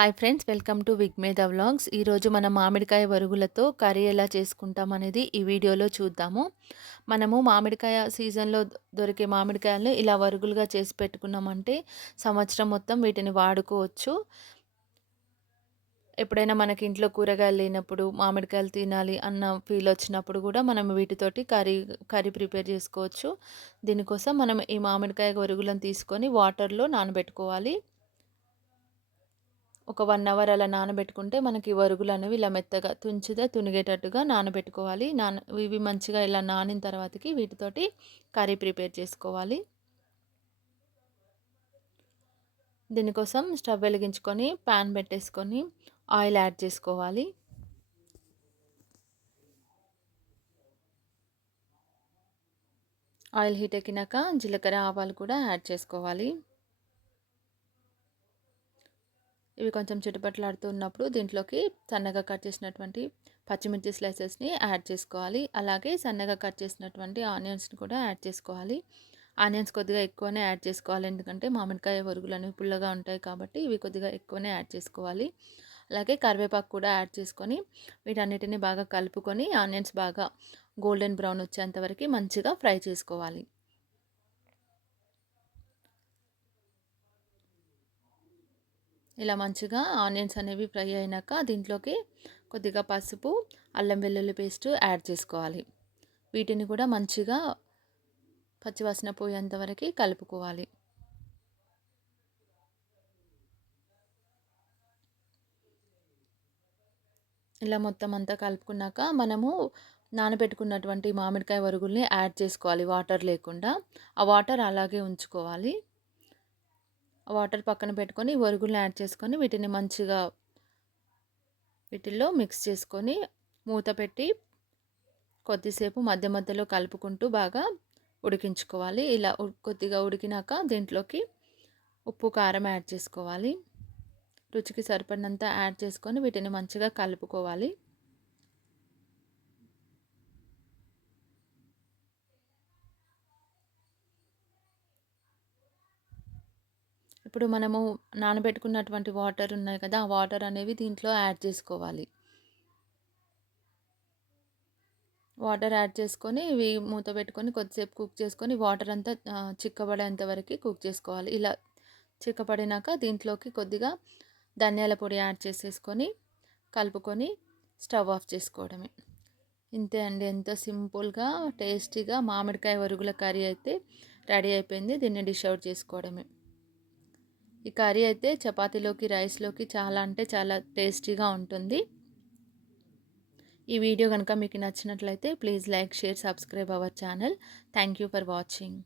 Hi friends, welcome to Vighmedha vlogs. ఈరోజు మనం మామిడికాయ వరుగులతో కర్రీ ఎలా చేసుకుంటాం అనేది ఈ వీడియోలో చూద్దాము. మనము మామిడికాయ సీజన్‌లో దొరికే మామిడికాయలను ఇలా వరుగులుగా చేసి పెట్టుకున్నామంటే సంవత్సరం మొత్తం వీటిని వాడుకోవచ్చు. ఎప్పుడైనా మనకి ఇంట్లో కూరగాయలు లేనప్పుడు, మామిడికాయలు తినాలి అన్న ఫీల్ వచ్చినప్పుడు కూడా మనం వీటితోటి కర్రీ ప్రిపేర్ చేసుకోవచ్చు. దీనికోసం మనం ఈ మామిడికాయ వరుగులను తీసుకొని వాటర్‌లో నానబెట్టుకోవాలి. ఒక 1 అవర్ అలా నానబెట్టుకుంటే మనకి వరుగులనేవి ఇలా మెత్తగా తునిగేటట్టుగా నానబెట్టుకోవాలి. ఇవి మంచిగా ఇలా నానిన తర్వాతకి వీటితోటి కర్రీ ప్రిపేర్ చేసుకోవాలి. దీనికోసం స్టవ్ వెలిగించుకొని పాన్ పెట్టేసుకొని ఆయిల్ యాడ్ చేసుకోవాలి. ఆయిల్ హీట్ ఎక్కినాక జీలకర్ర, ఆవాలు కూడా యాడ్ చేసుకోవాలి. ఇవి కొంచెం చిటపటలాడుతున్నప్పుడు దీంట్లోకి సన్నగా కట్ చేసినటువంటి పచ్చిమిర్చి స్లైసెస్ని యాడ్ చేసుకోవాలి. అలాగే సన్నగా కట్ చేసినటువంటి ఆనియన్స్ని కూడా యాడ్ చేసుకోవాలి. ఆనియన్స్ కొద్దిగా ఎక్కువనే యాడ్ చేసుకోవాలి, ఎందుకంటే మామిడికాయ వరుగులు అనేవి పుల్లగా ఉంటాయి కాబట్టి ఇవి కొద్దిగా ఎక్కువనే యాడ్ చేసుకోవాలి. అలాగే కరివేపాకు కూడా యాడ్ చేసుకొని వీటన్నిటిని బాగా కలుపుకొని ఆనియన్స్ బాగా గోల్డెన్ బ్రౌన్ వచ్చేంత వరకు మంచిగా ఫ్రై చేసుకోవాలి. ఇలా మంచిగా ఆనియన్స్ అనేవి ఫ్రై అయినాక దీంట్లోకి కొద్దిగా పసుపు, అల్లం వెల్లుల్లి పేస్ట్ యాడ్ చేసుకోవాలి. వీటిని కూడా మంచిగా పచ్చివాసన పోయేంత వరకు కలుపుకోవాలి. ఇలా మొత్తం అంతా కలుపుకున్నాక మనము నానబెట్టుకున్నటువంటి మామిడికాయ వరుగుల్ని యాడ్ చేసుకోవాలి వాటర్ లేకుండా. ఆ వాటర్ అలాగే ఉంచుకోవాలి. వాటర్ పక్కన పెట్టుకొని వరుగుల్ని యాడ్ చేసుకొని వీటిని మంచిగా వీటిల్లో మిక్స్ చేసుకొని మూత పెట్టి కొద్దిసేపు మధ్య మధ్యలో కలుపుకుంటూ బాగా ఉడికించుకోవాలి. ఇలా కొద్దిగా ఉడికినాక దీంట్లోకి ఉప్పు, కారం యాడ్ చేసుకోవాలి. రుచికి సరిపడినంత యాడ్ చేసుకొని వీటిని మంచిగా కలుపుకోవాలి. ఇప్పుడు మనము నానబెట్టుకున్నటువంటి వాటర్ ఉన్నాయి కదా, ఆ వాటర్ అనేవి దీంట్లో యాడ్ చేసుకోవాలి. వాటర్ యాడ్ చేసుకొని ఇవి మూత పెట్టుకొని కొద్దిసేపు కుక్ చేసుకొని వాటర్ అంతా చిక్కబడేంత వరకు కుక్ చేసుకోవాలి. ఇలా చిక్కపడినాక దీంట్లోకి కొద్దిగా ధనియాల పొడి యాడ్ చేసేసుకొని కలుపుకొని స్టవ్ ఆఫ్ చేసుకోవడమే. ఇంతే అండి, ఎంతో సింపుల్గా టేస్టీగా మామిడికాయ వరుగుల కర్రీ అయితే రెడీ అయిపోయింది. దీన్ని డిష్ అవుట్ చేసుకోవడమే. ఈ కర్రీ అయితే చపాతీలోకి, రైస్‌లోకి చాలా అంటే చాలా టేస్టీగా ఉంటుంది. ఈ వీడియో గనుక మీకు నచ్చినట్లయితే please like, share, subscribe our channel. Thank you for watching.